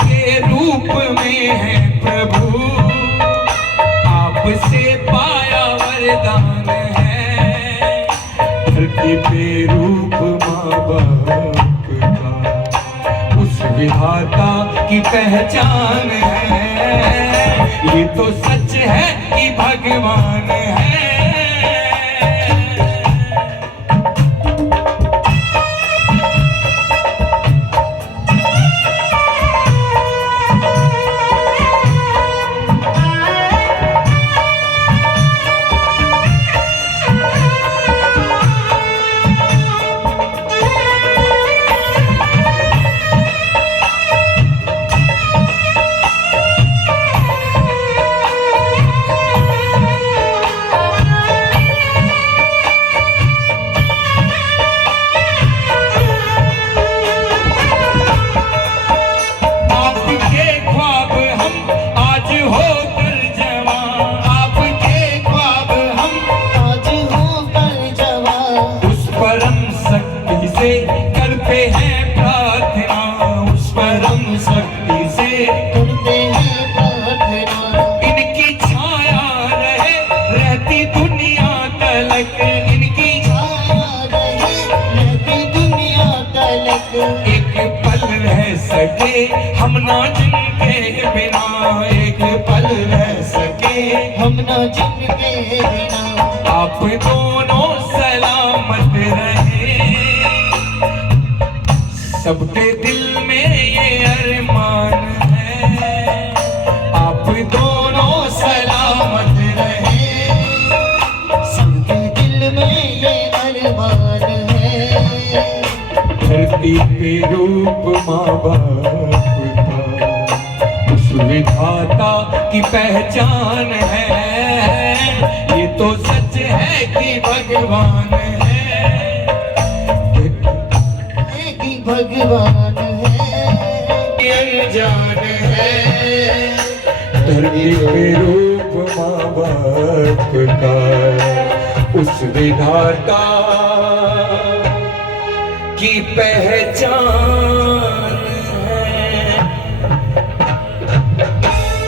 के रूप में है प्रभु, आपसे पाया वरदान है। धरती पे रूप माँ बाप का उस विधाता की पहचान है। ये तो सच है कि भगवान है। करते हैं प्रार्थना, उस परम शक्ति से करते हैं प्रार्थना। इनकी छाया रहे रहती दुनिया तलक, इनकी छाया रहे रहती दुनिया तलक। एक पल रह सके हम ना जिनके बिना, एक पल रह सके हम ना जिनके बिना। आप दोनों सलामत रहे, सबके दिल में ये अरमान है। आप दोनों सलामत रहे, सबके दिल में ये अरमान है। धरती पे रूप माँ बाप का उस विधाता की पहचान है। ये तो सच है कि भगवान है, भगवान है, अनजान है। धरती पे रूप माँ बाप का उस विधाता की पहचान है।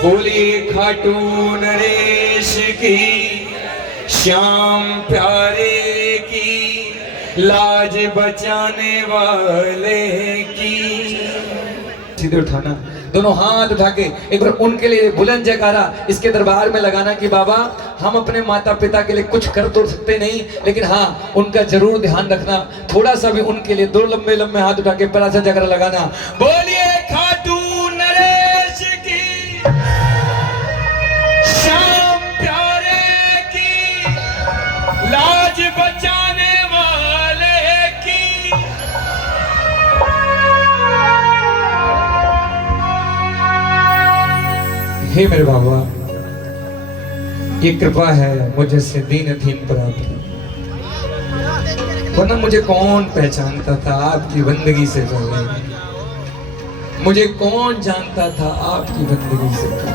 बोलिए खाटू नरेश की, श्याम प्यारे की, लाज बचाने वाले की। सीधे उठाना, दोनों हाथ उठा के एक बार उनके लिए बुलंद जयकारा इसके दरबार में लगाना कि बाबा हम अपने माता पिता के लिए कुछ कर तो सकते नहीं, लेकिन हाँ उनका जरूर ध्यान रखना। थोड़ा सा भी उनके लिए दो लंबे लंबे हाथ उठा के बड़ा सा जयकारा लगाना। बोलिए खाटू नरेश की, श्याम प्यारे की, लाज बचाने हे मेरे बाबा, ये कृपा है मुझे से दीन अधीन पर आपकी, वरना मुझे कौन पहचानता था आपकी बंदगी से पहले। मुझे कौन जानता था आपकी बंदगी से पहले।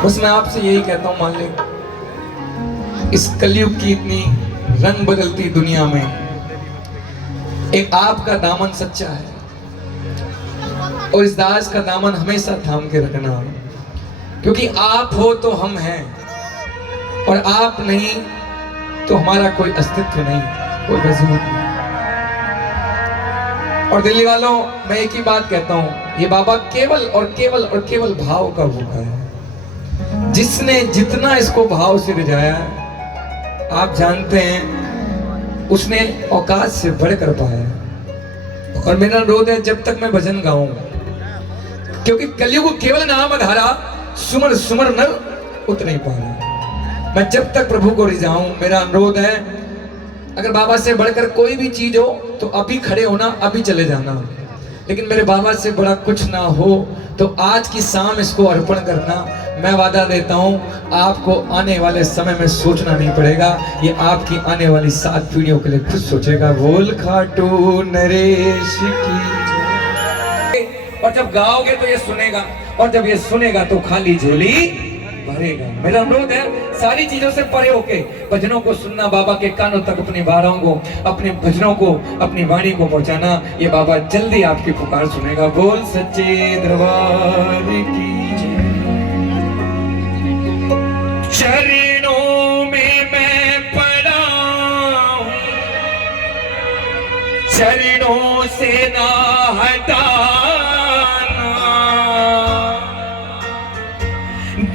बस मैं आपसे यही कहता हूँ मालिक, इस कलयुग की इतनी रंग बदलती दुनिया में एक आपका दामन सच्चा है, और इस दास का दामन हमेशा थाम के रखना, क्योंकि आप हो तो हम हैं, और आप नहीं तो हमारा कोई अस्तित्व नहीं, कोई वजूद नहीं। और दिल्ली वालों, मैं एक ही बात कहता हूं, ये बाबा केवल और केवल और केवल भाव का भूखा है। जिसने जितना इसको भाव से रिझाया, आप जानते हैं उसने औकात से बढ़कर पाया। और मेरा अनुरोध है, जब तक मैं भजन गाऊं, क्योंकि कलयुग केवल नाम आधारा, सुमर सुमर नर उत नहीं पाया। मैं जब तक प्रभु को रिझाऊं, मेरा अनुरोध है, अगर बाबा से बढ़कर कोई भी चीज हो तो अभी खड़े होना, अभी चले जाना। लेकिन मेरे बाबा से बड़ा कुछ ना हो तो आज की शाम इसको अर्पण करना। मैं वादा देता हूं, आपको आने वाले समय में सोचना नहीं पड़ेगा, ये आपकी आने वाली 7 पीढ़ियों के लिए खुद सोचेगा। बोल खाटू नरेश की। और जब गाओगे तो ये सुनेगा, और जब ये सुनेगा तो खाली झोली भरेगा। मेरा अनुरोध है सारी चीजों से परे होके भजनों को सुनना, बाबा के कानों तक अपनी बाराओं को, अपने भजनों को, अपनी वाणी को पहुंचाना। ये बाबा जल्दी आपकी पुकार सुनेगा। बोल सच्चे दरबार की चरणों में मैं पड़ा हूं, चरणों से ना हटाना,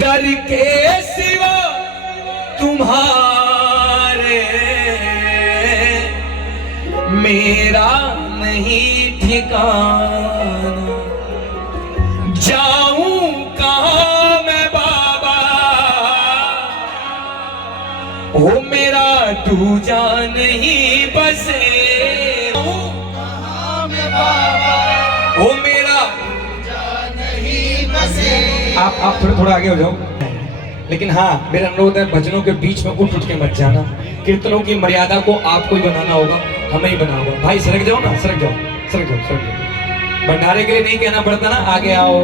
डर के सिवा तुम्हारे मेरा नहीं ठिकाना। जाऊं कहां मैं बाबा, ओ मेरा दूजा नहीं बसे। कहां मैं बाबा, ओ मेरा दूजा नहीं बसे। आप थोड़ा आगे हो जाओ। लेकिन हाँ, मेरा अनुरोध है भजनों के बीच में उठ के मत जाना। कीर्तनों की मर्यादा को आपको ही बनाना होगा, हमें ही बनाना होगा। भाई सरक जाओ ना, सरक जाओ, सरक जाओ, सरक जाओ। भंडारे के लिए नहीं कहना पड़ता ना, आगे आओ,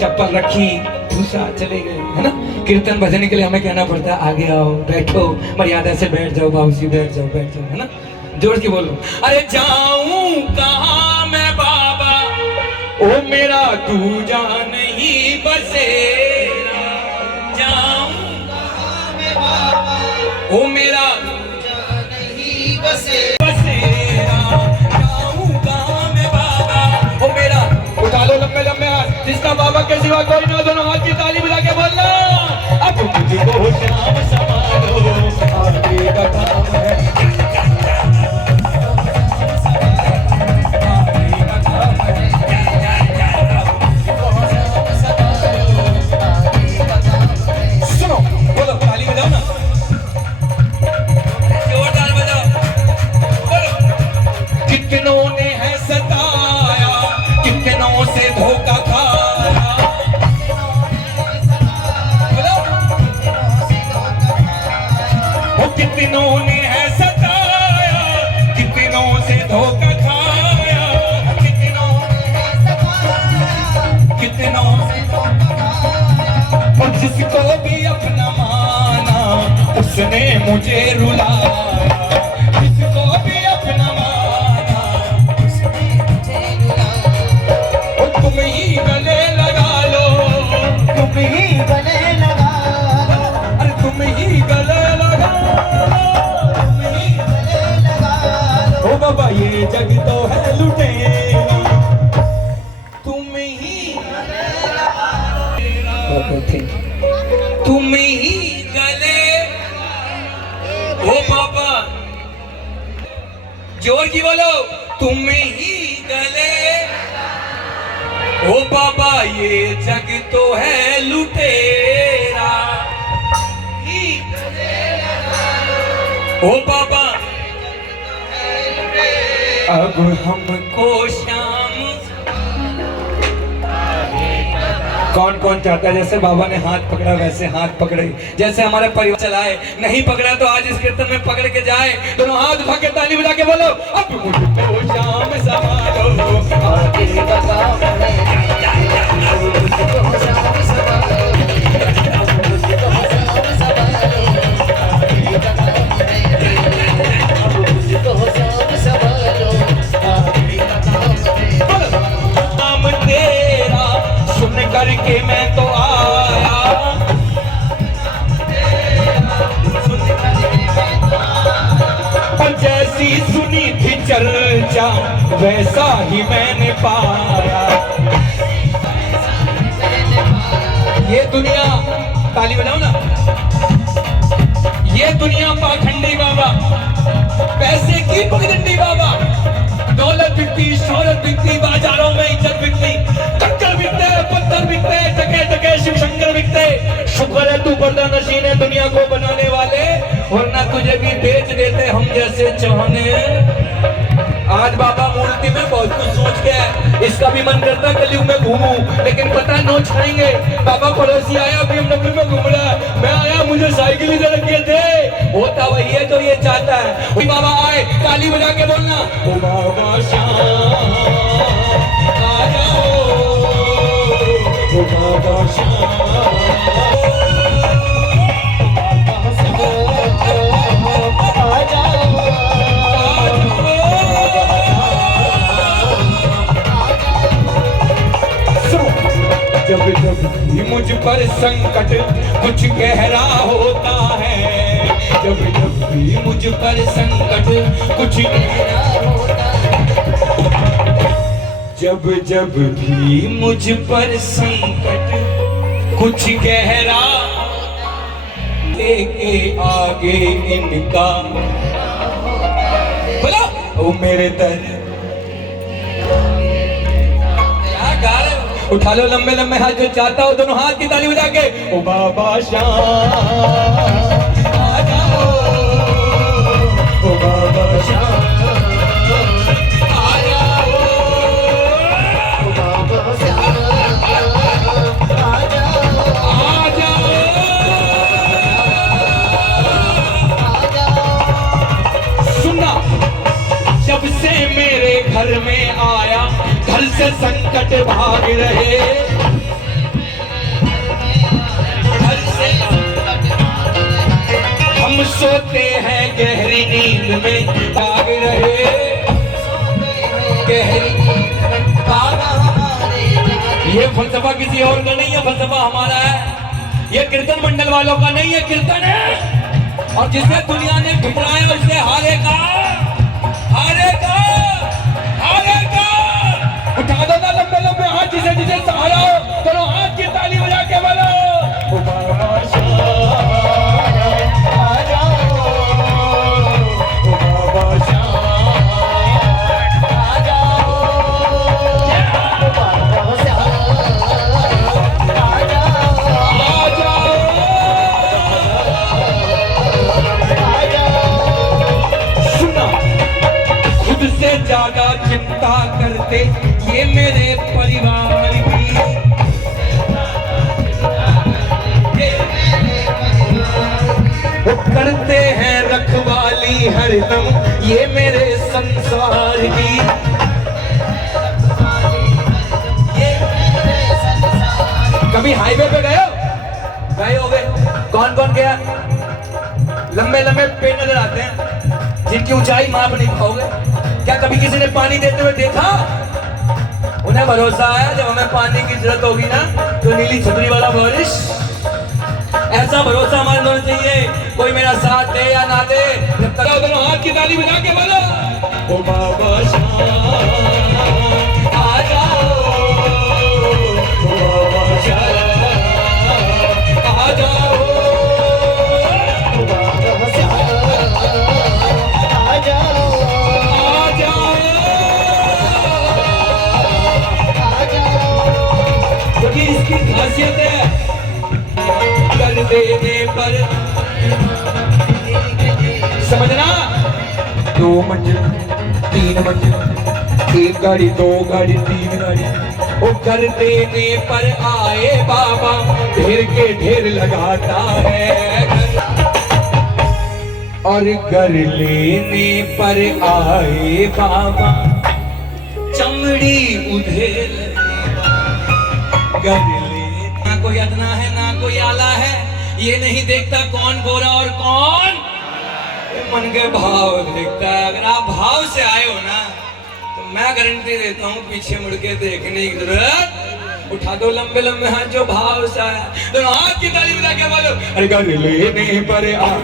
चप्पल रखी, दूसरा चले गए, है ना। कीर्तन भजन के लिए हमें कहना पड़ता है आगे आओ, बैठो, मर्यादा से बैठ जाओ बाबूजी, बैठ जाओ, बैठ जाओ, है ना। जोर की बोलो। अरे जाऊं कहां मैं बाबा, ओ मेरा दूजा नहीं बसेरा। जाऊं कहां मैं बाबा, ओ मेरा दूजा नहीं बसेरा। जाऊं कहां मैं बाबा, ओ मेरा। उठा लो लंबे लंबे हाथ, जिसका बाबा के सिवा कोई ना, दोनों हाथ की ताली बजा के बोलना। अब मुझको श्याम समारो, आगे का काम है। सुनो, बोलो, ताली बजाओ ना, जोरदार बजाओ, बोलो। कितनों ने है सताया, कितनों से धोखा खाया, बोलो। वो कितनों ने है सताया, कितनों से धोखा खाया, कितनों ने सताया, कितनों से धोखा खाया। और जिसको भी अपना माना, उसने मुझे रुलाया। जिसको भी अपना माना, उसने मुझे रुलाया। और तुम ही गले लगा लो, तुम ही गले लगा लो, अरे तुम ही गले लगा लो, तुम ही गले लगा लो। ओ बाबा ये जग तो है लुटेरा, तुम ही गले लगा लो, तुम ही गले। ओ बाबा जोर की बोलो, तुम ही गले। ओ बाबा ये जग तो है लुटेरा, ही ओ बाबा अब हमको शाम। कौन कौन चाहता है जैसे बाबा ने हाथ पकड़ा वैसे हाथ पकड़े, जैसे हमारे परिवार चलाए। नहीं पकड़ा तो आज इस कीर्तन में पकड़ के जाए। दोनों हाथ उठा के ताली बजा के बोलो, अब मुझको शाम समारो, आगे का काम है। मुझको शाम समारो, मुझको शाम समारो, आगे का काम है। मुझको शाम समारो, आगे का काम है। नाम तेरा सुन करके मैं तो आया, और जैसी सुनी थी चर्चा वैसा ही मैंने पाया। ये दुनिया, ताली बजाओ ना, ये दुनिया पाखंडी बाबा, पैसे की पगडंडी बाबा। दौलत बिकती, शोहरत बिकती, बाजारों में इज्जत बिकती, कंकड़ बिकते, पत्थर बिकते, टके टके शिव शंकर बिकते। शुक्र है तू पर्दा नशीन है दुनिया को बनाने वाले, वरना तुझे भी बेच देते हम जैसे चाहने। आज बाबा मूर्ति में बहुत कुछ सोच के है, इसका भी मन करता कलयुग में घूमूं, लेकिन पता है नोच खाएंगे। बाबा पड़ोसी आया BMW में घूम रहा है, मैं आया मुझे साइकिल ही दे रखी है, दे। होता वही है जो ये चाहता है। वही बाबा आए, ताली बजा के बोलना, ओ बाबा श्याम आ जाओ, ओ बाबा श्याम। जब जब भी मुझ पर संकट कुछ गहरा होता है, जब जब भी मुझ पर संकट कुछ गहरा होता है, जब जब भी मुझ पर संकट कुछ गहरा लेके आगे इनका बोलो ओ मेरे दर क्या गा रहे हो? उठा लो लंबे लंबे हाथ, जो चाहता हो दोनों हाथ की ताली बजा के ओ बाबा श्याम आ जाओ, ओ बाबा श्याम आ जाओ, ओ बाबा श्याम आ जाओ, सुनना जब से मेरे घर में आया, घर से संकट भाग रहे, घर से हम सोते हैं गहरी नींद में भाग रहे, गहरी नींद में भाग हमारे। ये फलसफा किसी और का नहीं है, फलसफा हमारा है, ये कीर्तन मंडल वालों का नहीं है, कीर्तन है। और जिसे दुनिया ने ठुकराया उससे हारेगा, हारेगा, हारेगा। उठा दो ना लंबे लंबे हाथ, जिसे जिसे सहारा हो दोनों हाथ की ताली बजा के बोलो ओ बाबा श्याम आ जाओ, ओ बाबा श्याम आ जाओ, ओ बाबा श्याम आ जाओ, आ जाओ। सुना खुद से ज्यादा चिंता करते ये मेरे परिवार की, वो करते हैं रखवाली हरदम ये मेरे संसार की, कभी हाईवे पे गए हो गए? कौन कौन गया? लंबे लंबे पेड़ नजर आते हैं जिनकी ऊंचाई माप नहीं पाओगे। क्या कभी किसी ने पानी देते हुए देखा? उन्हें भरोसा है जब हमें पानी की जरूरत होगी ना तो नीली छतरी वाला बारिश, ऐसा भरोसा हमारे होना चाहिए। कोई मेरा साथ दे या ना दे, जब तक दोनों हाथ की ताली बजा के बोलो ओ बाबा श्याम आ जाओ, ओ बाबा श्याम आ जाओ, ओ बाबा श्याम आ जाओ, आ जाओ, आ जाओ। क्योंकि इसकी खासियत है कर देने पर, समझना, 2 मंजिल 3 मंजिल, 1 गाड़ी 2 गाड़ी 3 गाड़ी, वो कर देने पर आए बाबा ढेर के ढेर लगाता है, और घर लेने पर आए बाबा चमड़ी उधेल, घर लेना कोई अदना है ना कोई आला है, ये नहीं देखता कौन गोरा और कौन, मन के भाव देखता है। अगर आप भाव से आए हो ना तो मैं गारंटी देता हूँ पीछे मुड़ के देखने की जरूरत। उठा दो लंबे लंबे हाथ जो भाव से आया, दोनों हाथ की ताली बजा के बोलो अरे घर लेने पर आए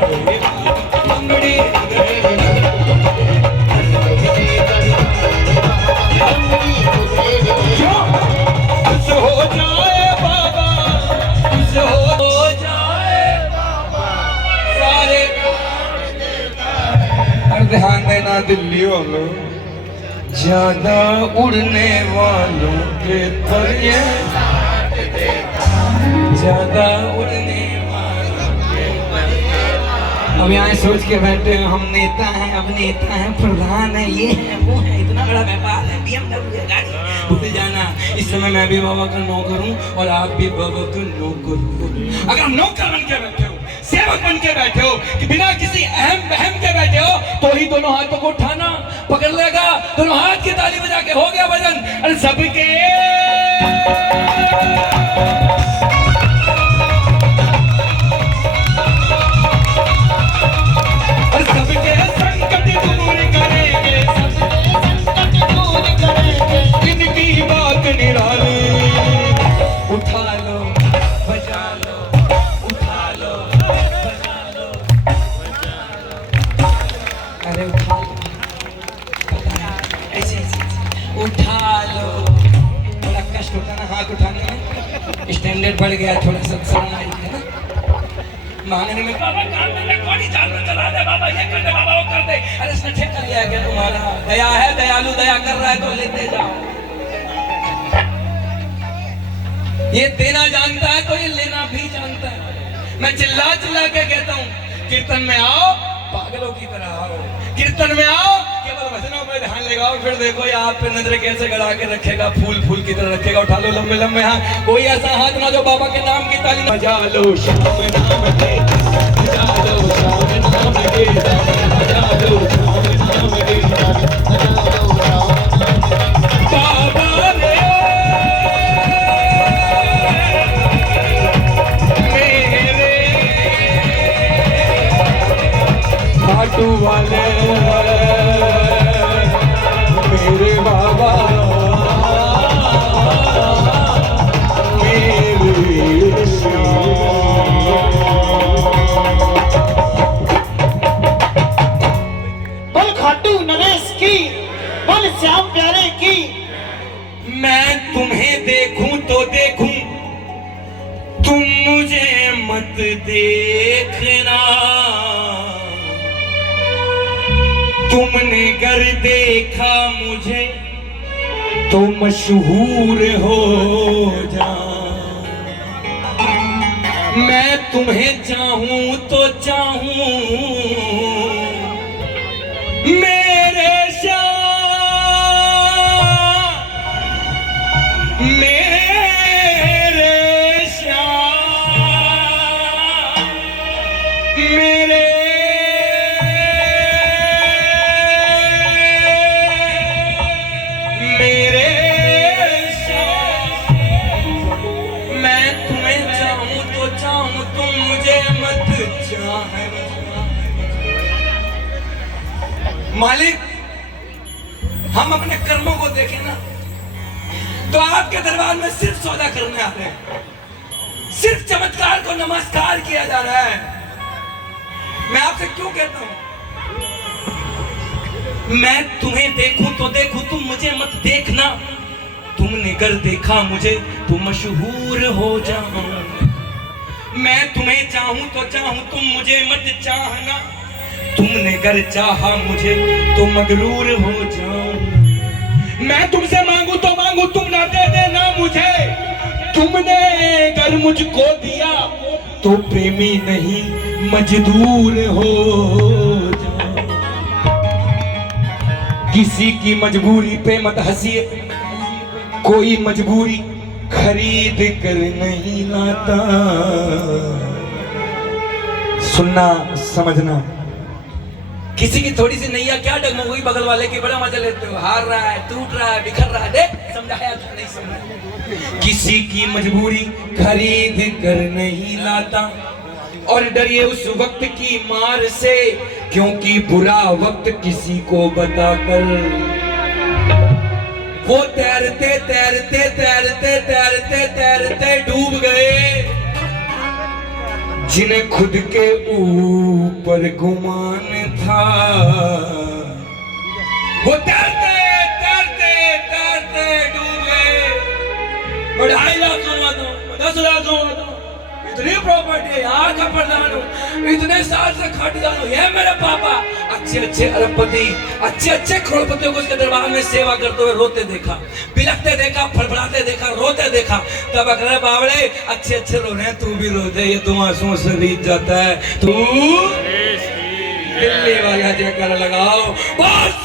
चमड़ी कुछ हो जाए बाबा, कुछ हो जाए बाबा, सारे ध्यान देना दिल्ली वालों, ज्यादा उड़ने वालों के तरिए, ज्यादा उड़ने वालों के तरिए। अब यहाँ सोच के बैठे हम नेता हैं, अब नेता हैं, प्रधान है, ये है वो है, इतना बड़ा व्यापार है, BMW गाड़ी, भूल जाना इस समय मैं भी बाबा का नौकर हूँ और आप भी बाबा का नौकर हो। अगर हम नौकर बन के बैठे हो, सेवक बन के बैठे हो, कि बिना किसी अहम बहम के बैठे हो, तो ही दोनों हाथों को उठाना, पकड़ लेगा, दोनों हाथ की ताली बजा के हो गया भजन। अरे सबके संकट दूर करेंगे, इनकी बात निराली, उठा स्टैंडर्ड बढ़ गया थोड़ा सा, शर्म आई है ना मांगने में। बाबा काम में कोई जानवर चला दे, बाबा ये कर दे, बाबा वो कर दे। अरे इसने ठेका लिया है क्या तुम्हारा? दया है, दयालु दया कर रहा है तो लेते जाओ। ये देना जानता है तो ये लेना भी जानता है। मैं चिल्ला चिल्ला के कहता हूँ, कीर्तन में आओ पागलों की तरह आओ, कीर्तन में आओ केवल भजनों में ध्यान लगाओ, फिर देखो ये आप पे नजर कैसे गड़ा के रखेगा, फूल फूल की तरह रखेगा। उठा लो लंबे लंबे हाथ, कोई ऐसा हाथ ना जो बाबा के नाम की ताली बजा लो, श्याम नाम के बजा लो, श्याम नाम के बजा लो, श्याम नाम के बाबा रे खाटू वाले मेरे बाबा मेरे बोल खाटू नरेश की, बोल श्याम प्यारे की। मैं तुम्हें देखूं तो देखूं, तुम मुझे मत देखना। तुमने कर देखा मुझे तो मशहूर हो जा। मैं तुम्हें चाहूं तो चाहूं मेरे श्याम, मेरे श्याम, मेरे मालिक। हम अपने कर्मों को देखें ना तो आपके दरबार में सिर्फ सौदा करने आ रहे हैं, सिर्फ चमत्कार को नमस्कार किया जा रहा है। मैं आपसे क्यों कहता हूं, मैं तुम्हें देखूं तो देखूं, तुम मुझे मत देखना। तुमने कर देखा मुझे तो मशहूर हो जाऊं। मैं तुम्हें चाहूं तो चाहूं, तुम मुझे मत चाहना। तुमने कर चाहा मुझे तो मगरूर हो जाऊं। मैं तुमसे मांगू तो मांगू, तुम ना दे देना मुझे। तुमने अगर मुझको दिया तो प्रेमी नहीं मजदूर हो जाऊं। किसी की मजबूरी पे मत हंसिए, कोई मजबूरी खरीद कर नहीं लाता। सुनना समझना, किसी की थोड़ी सी नैया क्या डगमगुई बगल वाले की बड़ा मजा लेते हो। हार रहा है, टूट रहा है, बिखर रहा है, देख समझाया था नहीं समझा। किसी की मजबूरी खरीद कर नहीं लाता, और डरिए उस वक्त की मार से, क्योंकि बुरा वक्त किसी को बताकर वो तैरते तैरते तैरते तैरते तैरते डूब गए। जिन्हें खुद के ऊपर गुमान था, वो तैरते तैरते तैरते डूब गए। 2.5 लाख कमा दो, 10 लाख कमा दो, इतनी प्रॉपर्टी है, यहाँ का प्रधान हूँ, इतने साल से खट जानो, ये मेरे पापा। अच्छे अच्छे अरबपति, अच्छे अच्छे करोड़पतियों को उसके दरबार में सेवा करते हुए रोते देखा, बिलखते देखा, फड़फड़ाते देखा, रोते देखा। तब अगर बावड़े अच्छे अच्छे रो रहे हैं, तू भी रो दे, ये तुम आंसुओं से बीत जाता है। तू दिल्ली वाला जयकारा लगाओ,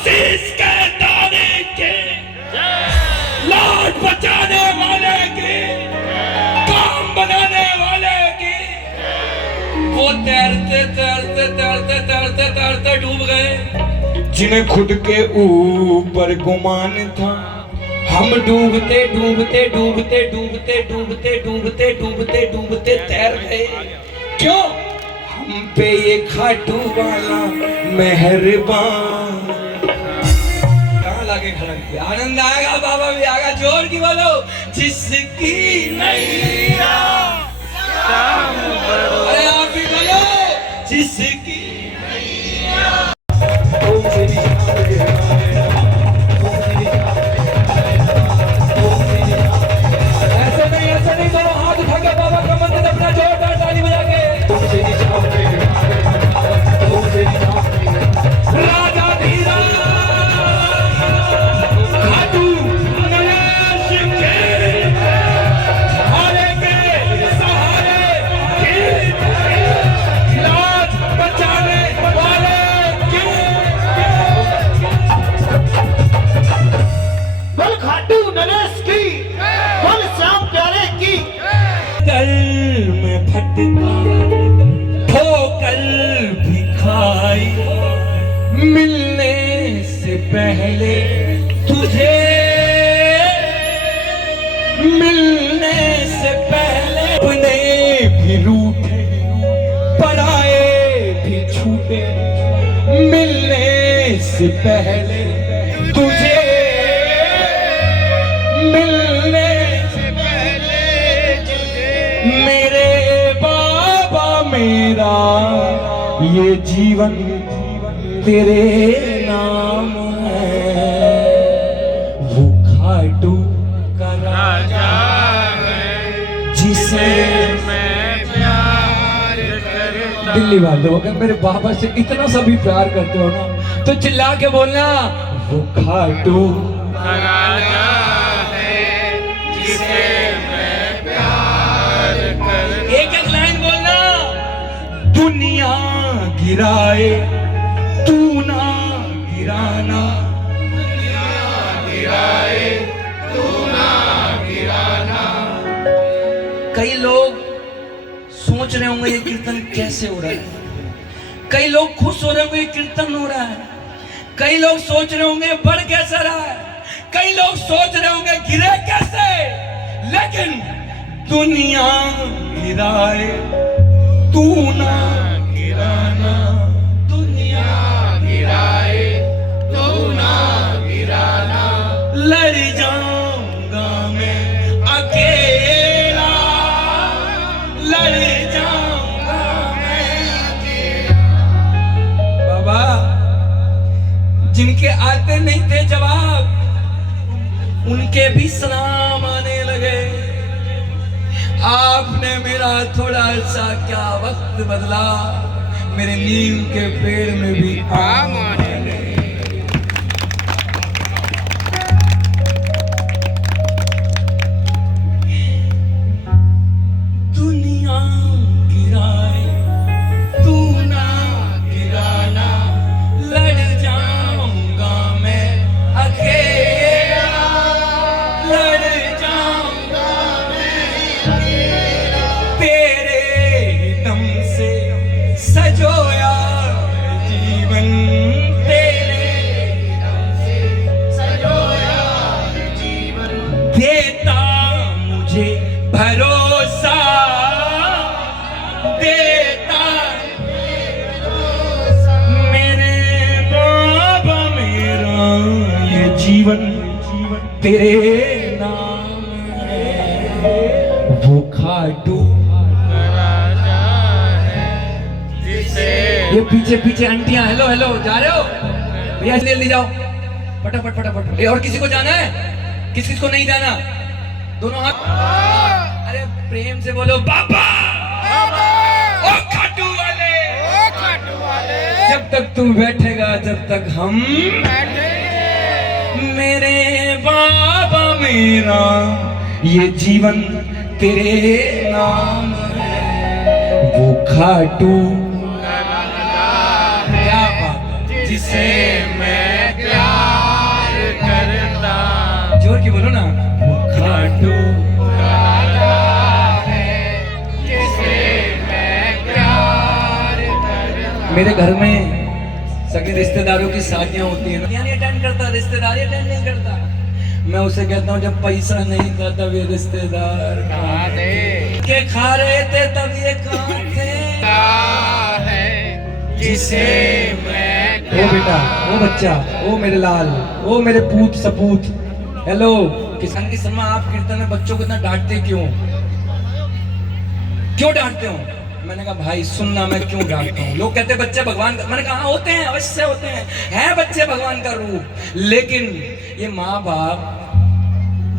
शीश के दाने के, लाट बचाने वाले के, काम बनाने वाले के। वो तैरते तैरते तैरते तैरते तैरते डूब गए। जिन्हें खुद के ऊपर गुमान था, हम डूबते डूबते डूबते डूबते डूबते डूबते डूबते डूबते तैर गए। क्यों? हम पे ये खाटू वाला मेहरबान। कहाँ लाके खड़ा किया? आनंद आएगा, बाबा भी आएगा, जोर की बोलो। जिसकी नैया, अरे आप भी बोलो, जिसकी ऐसे नहीं तो पहले तुझे, मिलने से पहले अपने भी रूठे, पराए भी छूटे, मिलने से पहले तुझे, मिलने से पहले तुझे, मेरे बाबा मेरा ये जीवन तेरे नाम है। वो खाटू का राजा है जिसे मैं प्यार करता। दिल्ली वालों, अगर मेरे बाबा से इतना सा भी प्यार करते हो ना तो चिल्ला के बोलना, वो खाटू का राजा है जिसे मैं प्यार करता। एक एक लाइन बोलना, दुनिया गिराए तू ना गिराना, दुनिया गिराए तू ना गिराना। कई लोग सोच रहे होंगे ये कीर्तन कैसे हो रहा है, कई लोग खुश हो रहे होंगे ये कीर्तन हो रहा है, कई लोग सोच रहे होंगे बढ़ कैसे रहा है, कई लोग सोच रहे होंगे गिरे कैसे, लेकिन दुनिया गिराए तू ना गिराना, दुनिया गिराए तू ना गिराना। लड़ जाऊंगा मैं अकेला, लड़ जाऊंगा मैं अकेला। बाबा, जिनके आते नहीं थे जवाब, उनके भी सलाम आने लगे। आपने मेरा थोड़ा सा क्या वक्त बदला, मेरे नीम के पेड़ में भी आम आने लगे। दुनिया गिराए तू ना गिराना, लड़ जाऊंगा मैं अकेला, लड़ जाऊंगा मैं अकेला। तेरे दम से सजोया जीवन, तेरे दम से सजोया जीवन, देता मुझे भरोसा, देता मेरे बाबा मेरा ये जीवन तेरे नाम है। वो खाटू ये पीछे पीछे आंटियां, हेलो हेलो, जा रहे हो भैया, इसलिए ले जाओ फटाफट फटाफट। और किसी को जाना है, किस किस को नहीं जाना, दोनों हाथ। अरे प्रेम से बोलो बाबा, ओ खाटू वाले, ओ खाटू वाले। जब तक तू बैठेगा जब तक हम बैठेंगे, मेरे बाबा मेरा ये जीवन तेरे नाम है। वो खाटू जिसे मैं प्यार करता, जोर की बोलो ना, वो खाटू राजा है जिसे मैं प्यार करता। मेरे घर में सगे रिश्तेदारों की शादियां होती हैं, नहीं अटेंड करता, रिश्तेदार अटेंड नहीं करता। मैं उसे कहता हूँ जब पैसा नहीं था तब ये रिश्तेदार कहाँ थे, के खा रहे थे तब ये कहाँ थे। है जिसे मैं, ओ बेटा, ओ बच्चा, ओ मेरे लाल, ओ मेरे पूत सपूत, हेलो। किसान की शर्मा, आप कीर्तन में बच्चों को इतना डांटते क्यों, क्यों डांटते हो? मैंने कहा भाई सुनना, मैं क्यों डांटता हूँ। लोग कहते बच्चे भगवान का, मैंने कहा होते हैं, अवश्य होते हैं बच्चे भगवान का रूप, लेकिन ये माँ बाप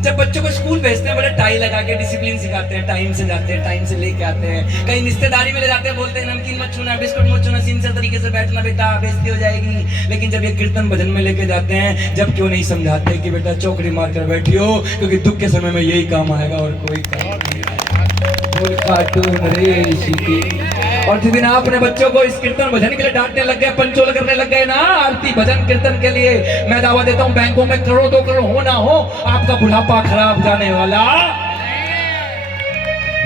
जब बच्चों को स्कूल भेजते हैं बड़े टाई लगा के डिसिप्लिन सिखाते हैं, टाइम से जाते हैं, टाइम से लेके आते हैं, कहीं रिश्तेदारी में ले जाते हैं, बोलते हैं नमकीन मत छूना, बिस्कुट मत छूना, सिंसियर तरीके से बैठना बेटा, बेइज्जती हो जाएगी। लेकिन जब ये कीर्तन भजन में लेके जाते हैं, जब क्यों नहीं समझाते कि बेटा चौकड़ी मार कर बैठियो, क्योंकि दुख के समय में यही काम आएगा और कोई काम नहीं आएगा। और जिस दिन आपने बच्चों को इस कीर्तन भजन के लिए डांटने लग गए, पंचोल करने लग गए ना, आरती भजन कीर्तन के लिए, मैं दावा देता हूं बैंकों में करोड़ 2 करोड़ हो ना हो, आपका बुढ़ापा खराब जाने वाला।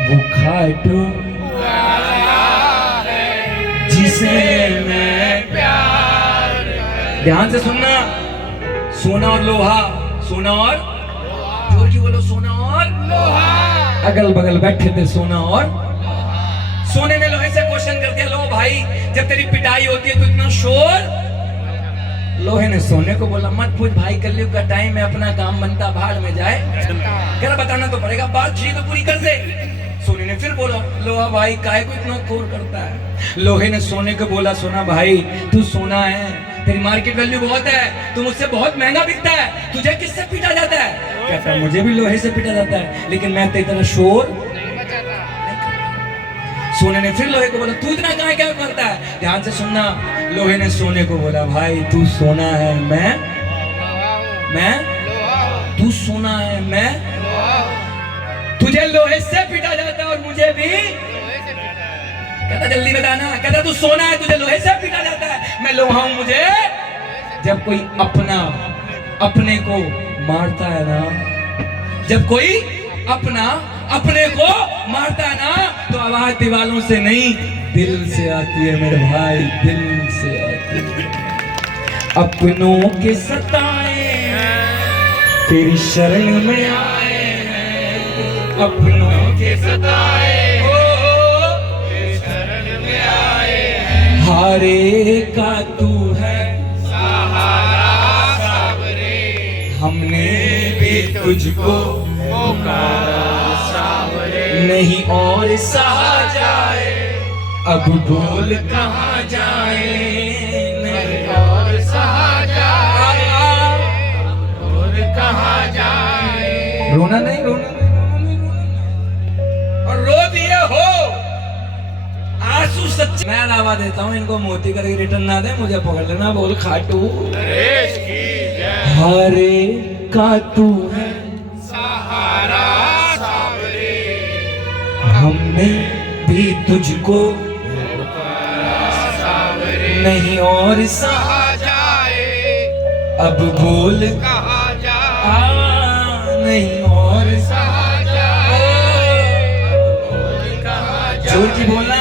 वो खाटू जिसे मैं प्यार, ध्यान से सुनना, सोना और लोहा, सोना और जोर की बोलो, सोना और लोहा। अगल बगल बैठे थे सोना और सोने ने लोहे से क्वेश्चन कर दिया, लो भाई जब तेरी पिटाई होती है तो इतना शोर। लोहे ने सोने को बोला, मत पूछ भाई, कलयुग का टाइम है, अपना काम बनता भाड़ में जाए, क्या बताना तो पड़ेगा, बात जी तो पूरी कर दे। सोने ने फिर बोला, लोहा भाई काहे को इतना खोर करता है। लोहे ने सोने को बोला, सोना भाई तू सोना है, तेरी मार्केट वैल्यू बहुत है, तू मुझसे बहुत महंगा बिकता है, तुझे किससे पीटा जाता है। कहता है मुझे भी लोहे से पीटा जाता है, लेकिन मैं तो इतना शोर। सोने ने फिर लोहे को बोला, तू इतना कहाँ क्या करता है, ध्यान से सुनना। लोहे ने सोने को बोला, भाई तू सोना है, मैं तू सोना है, मैं तुझे लोहे से पीटा जाता है और मुझे भी। कहता जल्दी बताना। कहता तू सोना है, तुझे लोहे से पीटा जाता है, मैं लोहा हूं, मुझे। जब कोई अपना अपने को मारता है ना, जब कोई अपना अपने को मारता है ना, तो आवाज दीवालों से नहीं दिल से आती है मेरे भाई, दिल से आती है। अपनों के सताए तेरी शरण में आए हैं, अपनों के सताए तेरी शरण में आए हैं। हारे का तू है सहारा सावरे, हमने भी तुझको पुकारा सावरे, नहीं और सहा जाए, अब बोल कहाँ जाए, नहीं और सहा जाए, अब बोल कहाँ जाए। रोना नहीं, रोना नहीं, और रो दिए हो आंसू सच्चे। मैं दावा देता हूँ इनको मोती करके रिटर्न ना दे, मुझे पकड़ लेना, बोल खाटू नरेश की जय। हरे का तू है सहारा सावरे, हमने भी तुझको सावरे, नहीं और सहा जाए, अब बोल कहाँ जाए, नहीं और सहा जाए, अब बोल कहाँ जाए। जोर की बोलना